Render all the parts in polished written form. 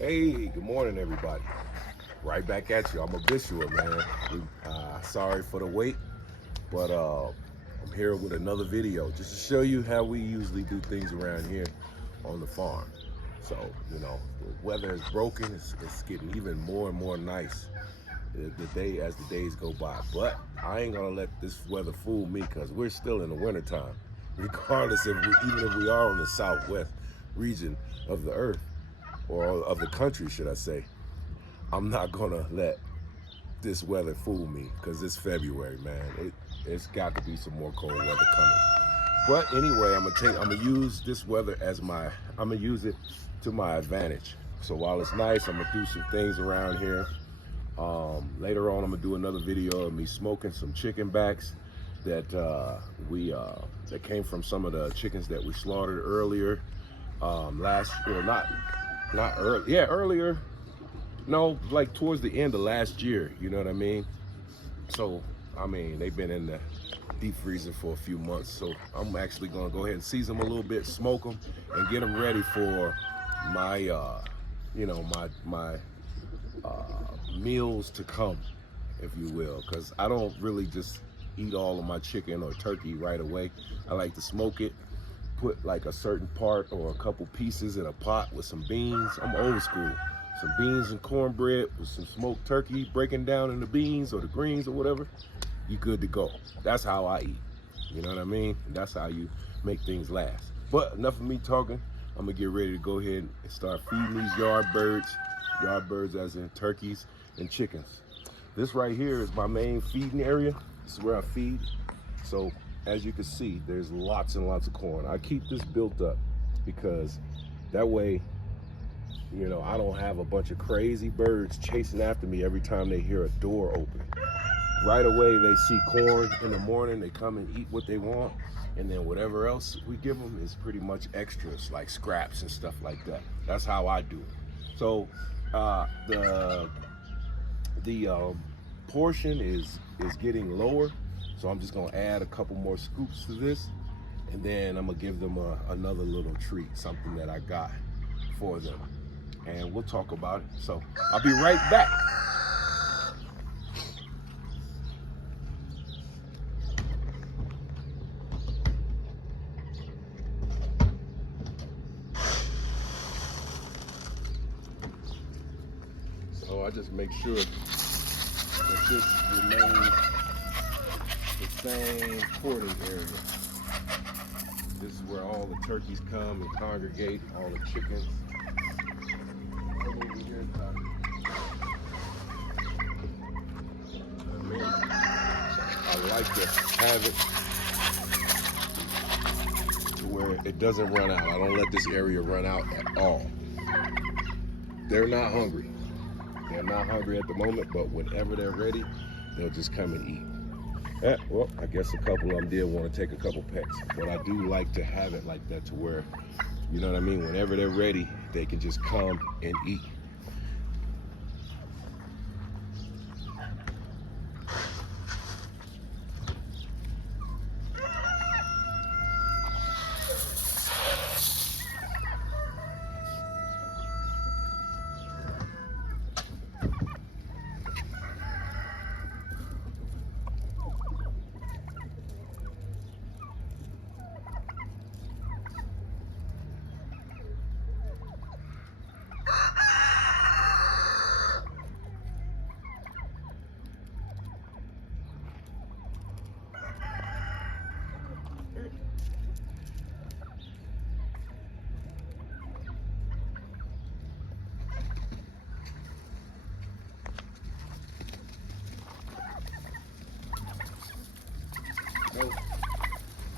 Hey, good morning, everybody. Right back at you. I'm a Bishua, man. Sorry for the wait, but I'm here with another video just to show you how we usually do things around here on the farm. So, the weather is broken. It's getting even more and more nice as the days go by. But I ain't gonna let this weather fool me because we're still in the wintertime, regardless even if we are on the southwest region of the earth or of the country, should I say. I'm not gonna let this weather fool me because it's February, man. It's got to be some more cold weather coming. But anyway, I'm gonna use this weather I'm gonna use it to my advantage. So while it's nice, I'm gonna do some things around here. Later on, I'm gonna do another video of me smoking some chicken backs that that came from some of the chickens that we slaughtered earlier. Not early, yeah, earlier. No, like towards the end of last year. You know what I mean? So, they've been in the deep freezer for a few months. So I'm actually gonna go ahead and season them a little bit, smoke them, and get them ready for my, meals to come, if you will. Because I don't really just eat all of my chicken or turkey right away. I like to smoke it, put like a certain part or a couple pieces in a pot with some beans. I'm old school. Some beans and cornbread with some smoked turkey breaking down in the beans or the greens or whatever. You good to go. That's how I eat. You know what I mean? And that's how you make things last. But enough of me talking. I'm gonna get ready to go ahead and start feeding these yard birds. Yard birds as in turkeys and chickens. This right here is my main feeding area. This is where I feed. So as you can see, there's lots and lots of corn. I keep this built up because that way, I don't have a bunch of crazy birds chasing after me every time they hear a door open. Right away, they see corn in the morning, they come and eat what they want, and then whatever else we give them is pretty much extras, like scraps and stuff like that. That's how I do it. So the portion is getting lower, so I'm just gonna add a couple more scoops to this, and then I'm gonna give them another little treat, something that I got for them, and we'll talk about it. So I'll be right back. So I just make sure that this remains the same porting area. This is where all the turkeys come and congregate, all the chickens. Come over here, I like to have it to where it doesn't run out. I don't let this area run out at all. They're not hungry. They're not hungry at the moment, but whenever they're ready, they'll just come and eat. Well, I guess a couple of them did want to take a couple pecks, but I do like to have it like that to where, you know what I mean? Whenever they're ready, they can just come and eat.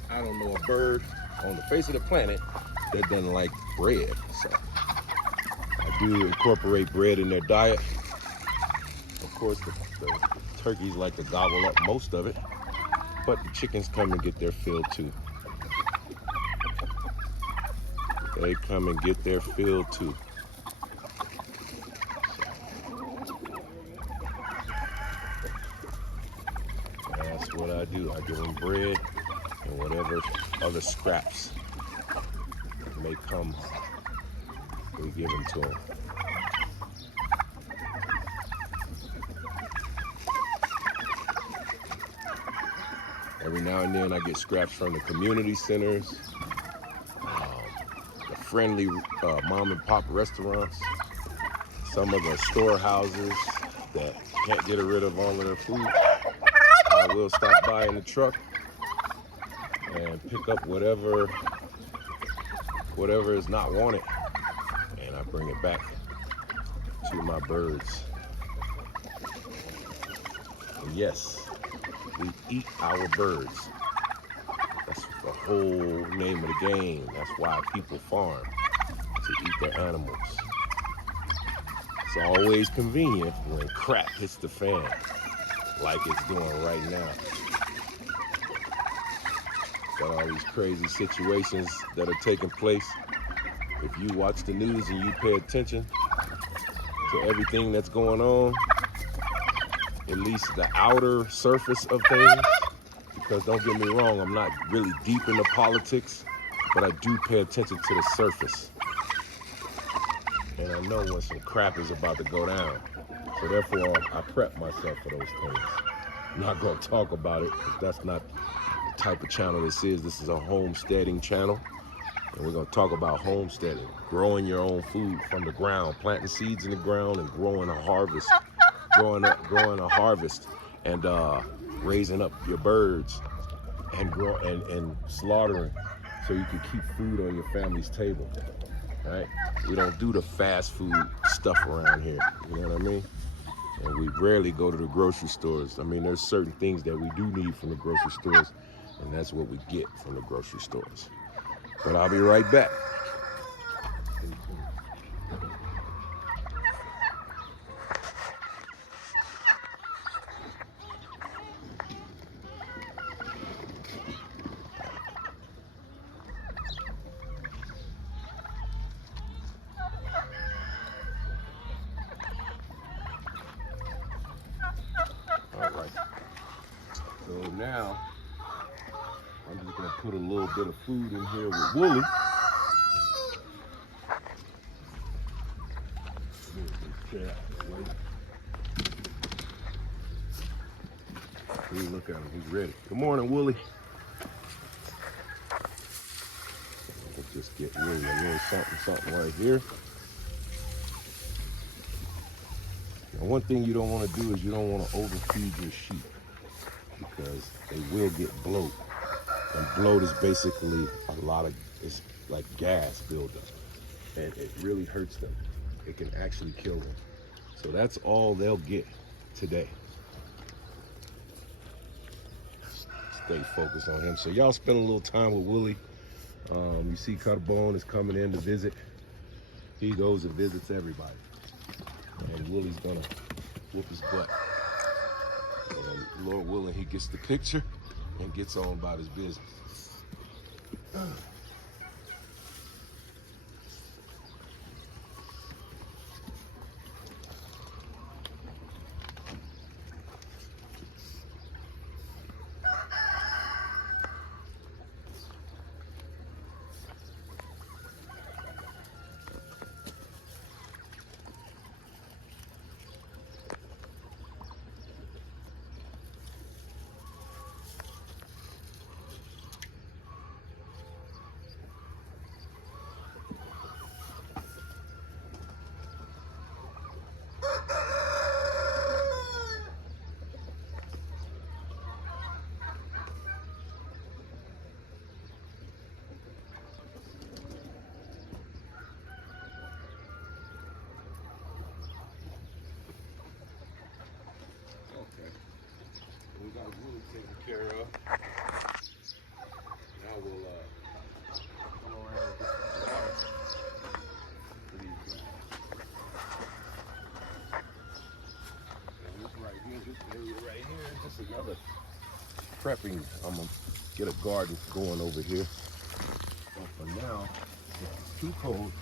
I don't know a bird on the face of the planet that doesn't like bread. So I do incorporate bread in their diet. Of course, the turkeys like to gobble up most of it, but the chickens come and get their fill too. They come and get their fill too. That's what I do. I give them bread and whatever other scraps may come, we give them to them. Every now and then I get scraps from the community centers, the friendly mom and pop restaurants, some of the storehouses that can't get rid of all of their food. I will stop by in the truck and pick up whatever is not wanted, and I bring it back to my birds. And yes, we eat our birds. That's the whole name of the game. That's why people farm, to eat their animals. It's always convenient when crap hits the fan, like it's doing right now. Got all these crazy situations that are taking place. If you watch the news and you pay attention to everything that's going on, at least the outer surface of things, because don't get me wrong, I'm not really deep into politics, but I do pay attention to the surface. And I know when some crap is about to go down. So therefore, I prep myself for those things. I'm not gonna talk about it, because that's not the type of channel this is. This is a homesteading channel. And we're gonna talk about homesteading, growing your own food from the ground, planting seeds in the ground and growing a harvest, and raising up your birds and slaughtering so you can keep food on your family's table, right? We don't do the fast food stuff around here, you know what I mean? And we rarely go to the grocery stores. I mean, there's certain things that we do need from the grocery stores, and that's what we get from the grocery stores. But I'll be right back. All right. So now, I'm just gonna put a little bit of food in here with Wooly. Ooh, look at him, he's ready. Good morning, Wooly. Let's just get Wooly a little something right here. Now, one thing you don't want to do is you don't want to overfeed your sheep, because they will get bloat. And bloat is basically it's like gas buildup, and it really hurts them. It can actually kill them. So that's all they'll get today. Stay focused on him. So y'all spend a little time with Wooly. You see Cutterbone is coming in to visit. He goes and visits everybody. And Wooly's gonna whoop his butt. And Lord willing, he gets the picture and gets on about his business. We got Wooly taken care of. Now we'll come around and get some water for these guys. And this right here, this area right here, is just another prepping. I'm gonna get a garden going over here. But for now, if it's too cold,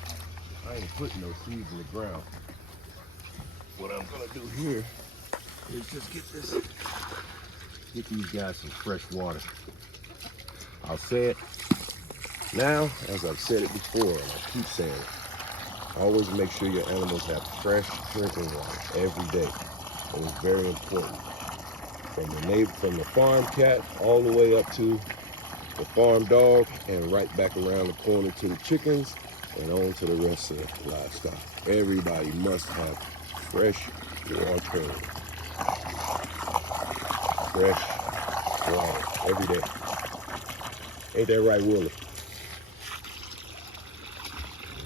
I ain't putting no seeds in the ground. What I'm gonna do here is just get these guys some fresh water. I'll say it now, as I've said it before, and I keep saying it. Always make sure your animals have fresh drinking water every day. It is very important. from the farm cat all the way up to the farm dog, and right back around the corner to the chickens and on to the rest of the livestock. Everybody must have fresh water. Fresh water every day. Ain't that right, Willie?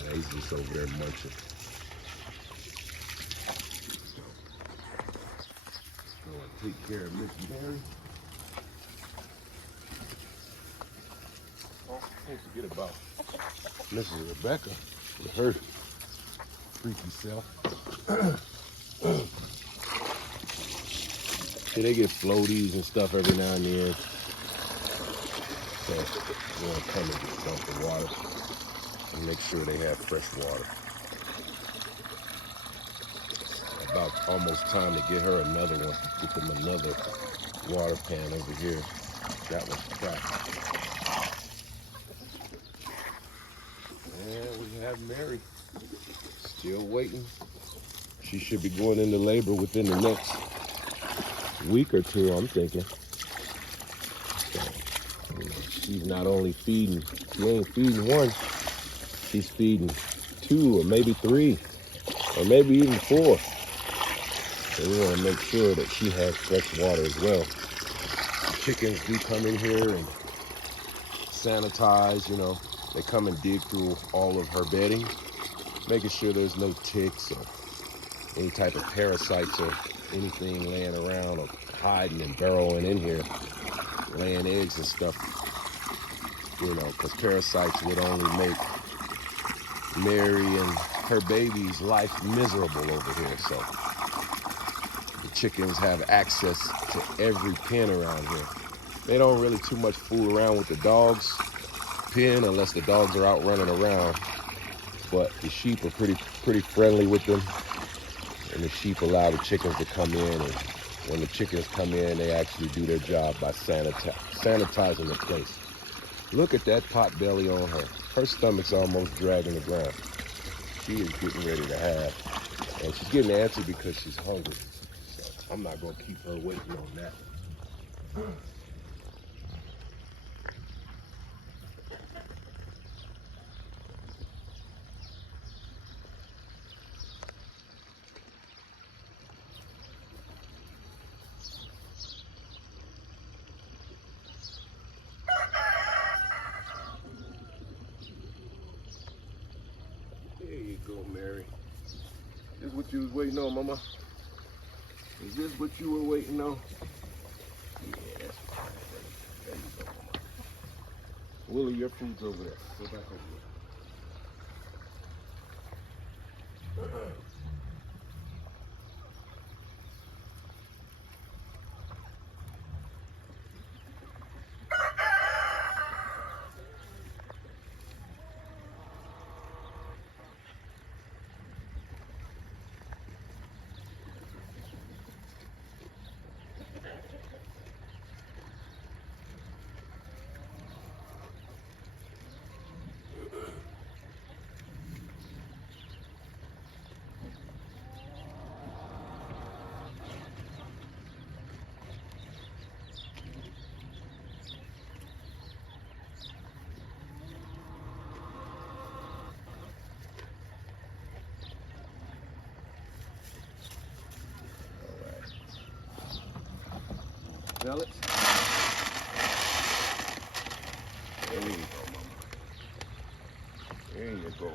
Yeah, he's just over there munching. Go and take care of Miss Mary. Oh, can't forget about Mrs. Rebecca with her freaky self. See, they get floaties and stuff every now and then. So we're gonna come and get dump the water and make sure they have fresh water. About almost time to get her another one. Get them another water pan over here. That one's cracked. And we have Mary still waiting. She should be going into labor within the next week or two, I'm thinking. So, she's not only feeding, she ain't feeding one, she's feeding 2 or maybe 3 or maybe even 4. So we want to make sure that she has fresh water as well. The chickens do come in here and sanitize, you know. They come and dig through all of her bedding, making sure there's no ticks or any type of parasites or anything laying around or hiding and burrowing in here, laying eggs and stuff, you know, because parasites would only make Mary and her baby's life miserable over here. So the chickens have access to every pen around here. They don't really too much fool around with the dogs' pen unless the dogs are out running around, but the sheep are pretty friendly with them, and the sheep allow the chickens to come in, and when the chickens come in, they actually do their job by sanitizing the place. Look at that pot belly on her. Her stomach's almost dragging the ground. She is getting ready to have, and she's getting antsy because she's hungry. So I'm not gonna keep her waiting on that. There you go, Mary. This what you was waiting on, Mama? Is this what you were waiting on? Yeah, that's fine. There you go, Mama. Willie, your food's over there. Go back over there. Smell it? There you go, Mama. There you go, Mommy.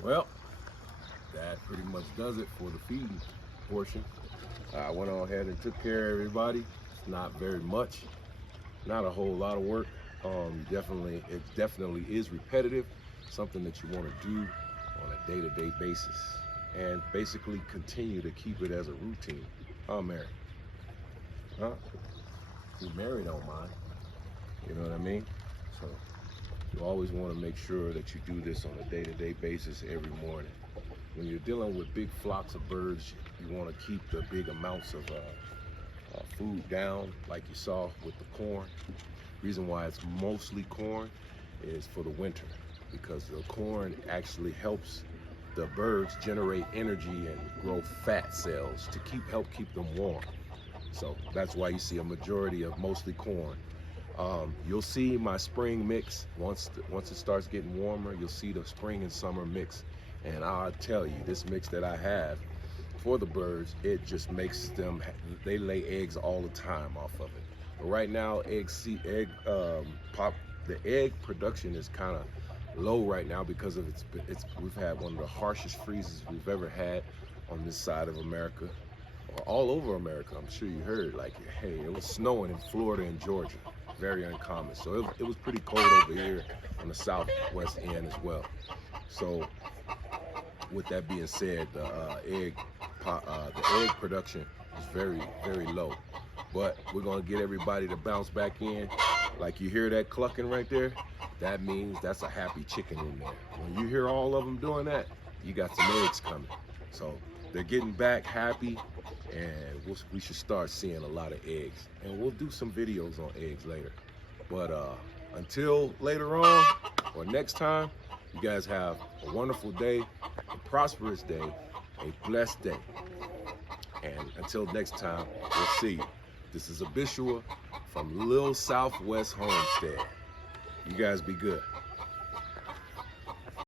Well, that pretty much does it for the feeding portion. I went on ahead and took care of everybody. It's not very much, not a whole lot of work. It definitely is repetitive, something that you want to do on a day-to-day basis, and basically continue to keep it as a routine. Huh, Mary? Huh? Mary don't mind. You know what I mean? So you always want to make sure that you do this on a day-to-day basis every morning. When you're dealing with big flocks of birds, you want to keep the big amounts of food down, like you saw with the corn. Reason why it's mostly corn is for the winter, because the corn actually helps the birds generate energy and grow fat cells to help keep them warm. So that's why you see a majority of mostly corn. You'll see my spring mix once it starts getting warmer. You'll see the spring and summer mix, and I'll tell you, this mix that I have for the birds, it just makes them, they lay eggs all the time off of it. But right now, the egg production is kind of low right now because of we've had one of the harshest freezes we've ever had on this side of America, or all over America. I'm sure you heard, like, hey, it was snowing in Florida and Georgia, very uncommon. So it was pretty cold over here on the southwest end as well. So with that being said, the egg production is very, very low. But we're gonna get everybody to bounce back in. Like, you hear that clucking right there? That means that's a happy chicken in there. When you hear all of them doing that, you got some eggs coming. So they're getting back happy, and we should start seeing a lot of eggs. And we'll do some videos on eggs later. But until later on, or next time, you guys have a wonderful day, a prosperous day, a blessed day. And until next time, we'll see you. This is Abishua from Little Southwest Homestead. You guys be good.